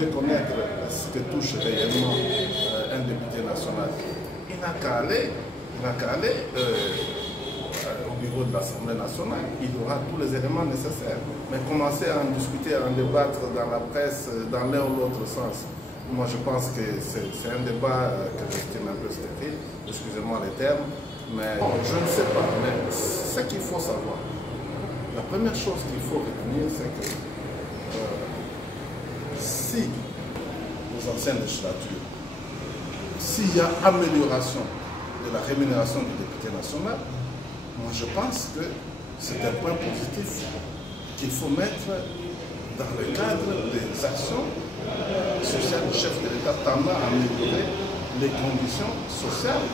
veut connaître ce que touche réellement un député national, il n'a qu'à aller, au bureau de l'Assemblée nationale. Il aura tous les éléments nécessaires. Mais commencer à en discuter, à en débattre dans la presse, dans l'un ou l'autre sens, moi je pense que c'est un débat que j'estime un peu stérile, excusez-moi les termes, mais je ne sais pas. Mais ce qu'il faut savoir, la première chose qu'il faut retenir, c'est que si aux anciennes législatures, s'il y a amélioration de la rémunération du député national, moi je pense que c'est un point positif qu'il faut mettre dans le cadre des actions sociales du chef de l'État tendant à améliorer les conditions sociales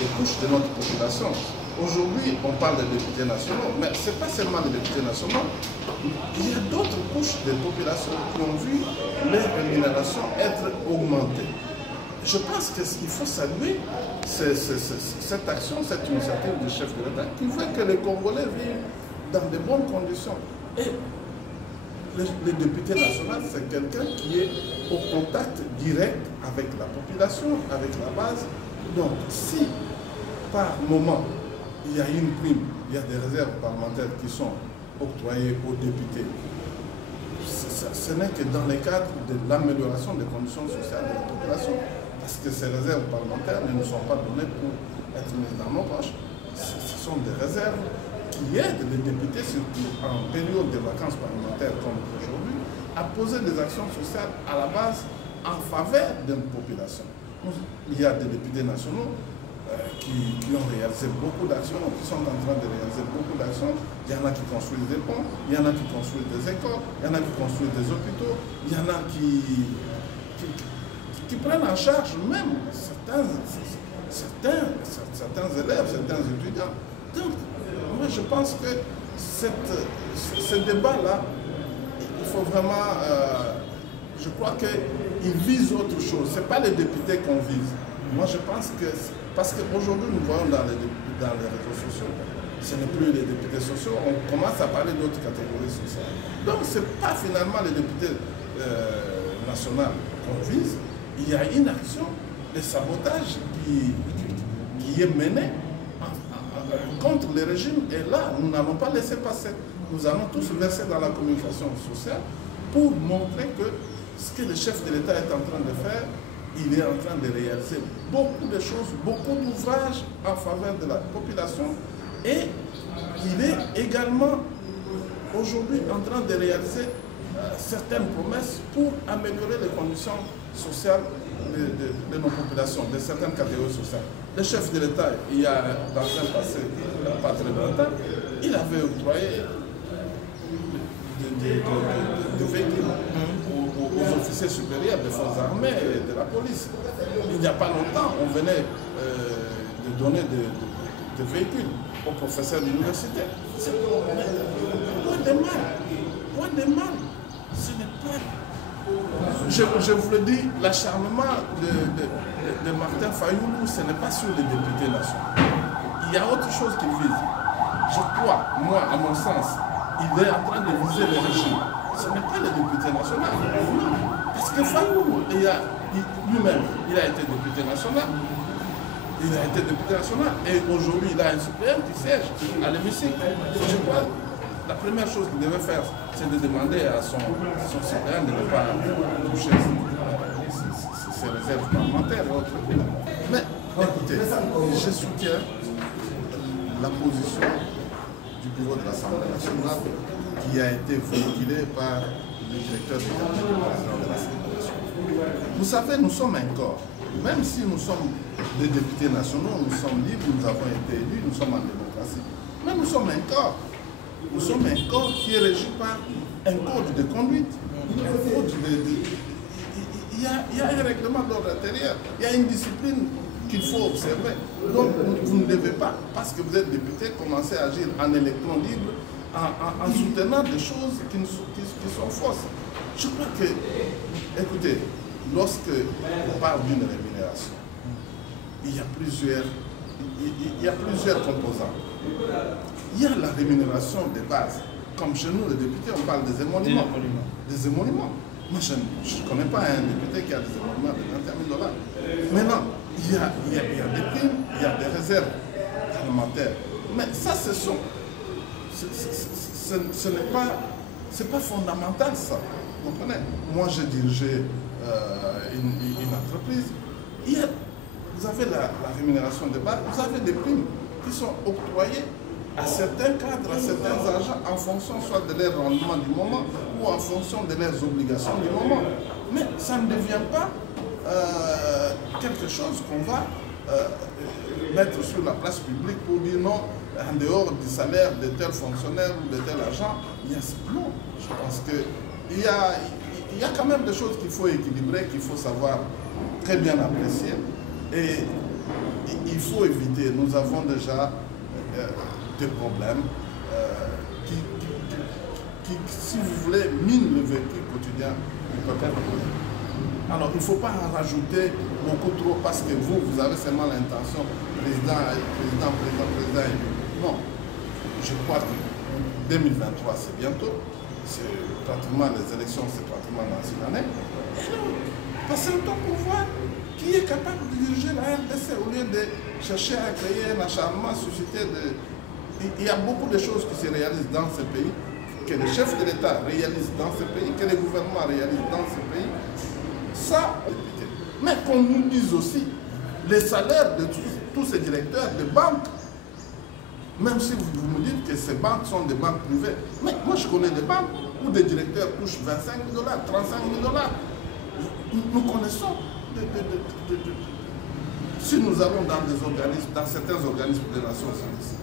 et couches de notre population. Aujourd'hui, on parle des députés nationaux, mais ce n'est pas seulement les députés nationaux. Il y a d'autres couches de population qui ont vu leur rémunération être augmentée. Je pense que ce qu'il faut saluer, c'est cette action, cette initiative du chef de l'État qui fait que les Congolais vivent dans de bonnes conditions. Et le député national, c'est quelqu'un qui est au contact direct avec la population, avec la base. Donc, si par moment, il y a une prime, il y a des réserves parlementaires qui sont octroyées aux députés, ce n'est que dans le cadre de l'amélioration des conditions sociales de la population. Parce que ces réserves parlementaires ne nous sont pas données pour être mises dans nos poches. Ce sont des réserves qui aident les députés, surtout en période de vacances parlementaires comme aujourd'hui, à poser des actions sociales à la base en faveur d'une population. Il y a des députés nationaux qui ont réalisé beaucoup d'actions, qui sont en train de réaliser beaucoup d'actions. Il y en a qui construisent des ponts, il y en a qui construisent des écoles, il y en a qui construisent des hôpitaux, il y en a qui prennent en charge même certains élèves, certains étudiants. Donc, moi je pense que ce débat-là, il faut vraiment, je crois qu'il vise autre chose. Ce n'est pas les députés qu'on vise. Moi je pense que, parce qu'aujourd'hui nous voyons dans les réseaux sociaux, ce n'est plus les députés sociaux, on commence à parler d'autres catégories sociales. Donc ce n'est pas finalement les députés nationaux qu'on vise. Il y a une action de sabotage qui est menée contre le régime. Et là, nous n'allons pas laisser passer. Nous allons tous verser dans la communication sociale pour montrer que ce que le chef de l'État est en train de faire, il est en train de réaliser beaucoup de choses, beaucoup d'ouvrages en faveur de la population. Et il est également aujourd'hui en train de réaliser certaines promesses pour améliorer les conditions sociales de nos populations, de certaines catégories sociales. Le chef de l'État, il y a dans un passé pas très longtemps, il avait octroyé des véhicules aux officiers supérieurs des forces armées et de la police. Il n'y a pas longtemps, on venait de donner des véhicules aux professeurs d'université. C'est point de mal. Ce n'est pas... Je vous le dis, l'acharnement de Martin Fayoulou, ce n'est pas sur les députés nationaux. Il y a autre chose qu'il vise. Je crois, moi, à mon sens, il est en train de viser le régime. Ce n'est pas les députés nationaux. Parce que Fayoulou, lui-même, il a été député national. Et aujourd'hui, il a un suppléant qui siège à l'hémicycle. Je crois la première chose qu'il devait faire, c'est de demander à son suppléant de ne pas toucher ses réserves parlementaires et autres. Mais écoutez, je soutiens la position du bureau de l'Assemblée nationale qui a été véhiculée par le directeur du cabinet du président de l'Assemblée nationale. Vous savez, nous sommes un corps. Même si nous sommes des députés nationaux, nous sommes libres, nous avons été élus, nous sommes en démocratie. Mais nous sommes un corps. Nous sommes un corps qui est régi par un code de conduite. Il y a un règlement d'ordre intérieur. Il y a une discipline qu'il faut observer. Donc, vous ne devez pas, parce que vous êtes député, commencer à agir en électron libre, en soutenant des choses qui sont fausses. Je crois que, écoutez, lorsque on parle d'une rémunération, il y a plusieurs composants. Il y a la rémunération de base. Comme chez nous, les députés, on parle des émoluments. Des émoluments. Moi, je ne connais pas un député qui a des émoluments de 21 000 $. Maintenant, il y a des primes, il y a des réserves parlementaires. Mais ça, ce n'est pas fondamental, ça. Vous comprenez? Moi, j'ai dirigé une entreprise. Vous avez la rémunération de base, vous avez des primes qui sont octroyées à certains cadres, à certains agents, en fonction soit de leur rendement du moment ou en fonction de leurs obligations du moment. Mais ça ne devient pas quelque chose qu'on va mettre sur la place publique pour dire non, en dehors du salaire de tel fonctionnaire ou de tel agent, il y a ce non. Je pense qu'il y a quand même des choses qu'il faut équilibrer, qu'il faut savoir très bien apprécier. Et il faut éviter, nous avons déjà des problèmes qui, si vous voulez, minent le vécu quotidien du peuple. Alors, il ne faut pas en rajouter beaucoup trop parce que vous avez seulement l'intention, président. Non, je crois que 2023, c'est bientôt. C'est pratiquement les élections, c'est pratiquement dans une année. Passez le temps pour voir qui est capable de diriger la RDC au lieu de chercher à créer un acharnement, susciter de... Il y a beaucoup de choses qui se réalisent dans ce pays, que les chefs de l'État réalisent dans ce pays, que les gouvernements réalisent dans ce pays. Ça, mais qu'on nous dise aussi les salaires de tous ces directeurs de banques, même si vous me dites que ces banques sont des banques privées. Mais moi, je connais des banques où des directeurs touchent 25 000 $, 35 000 $. Nous connaissons si nous allons dans des organismes, dans certains organismes des Nations Unies.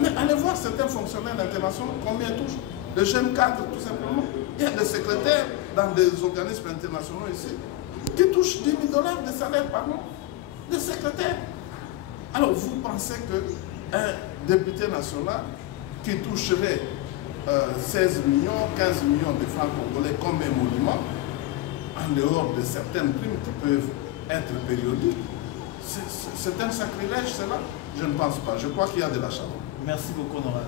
Mais allez voir certains fonctionnaires internationaux, combien touchent. Les jeunes cadres, tout simplement. Il y a des secrétaires dans des organismes internationaux ici qui touchent 10 000 $ de salaire par mois. Des secrétaires. Alors vous pensez qu'un député national qui toucherait 16 millions, 15 millions de francs congolais comme émolument, en dehors de certaines primes qui peuvent être périodiques, c'est un sacrilège, cela? Je ne pense pas. Je crois qu'il y a de l'acharnement. Merci beaucoup, Nora.